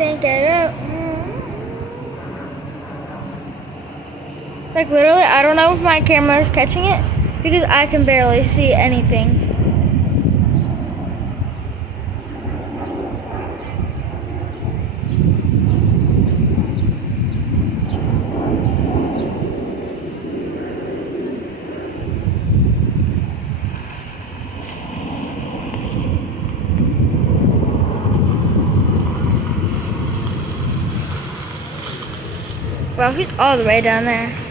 think I don't. Like literally, I don't know if my camera is catching it because I can barely see anything. Wow, he's all the way down there.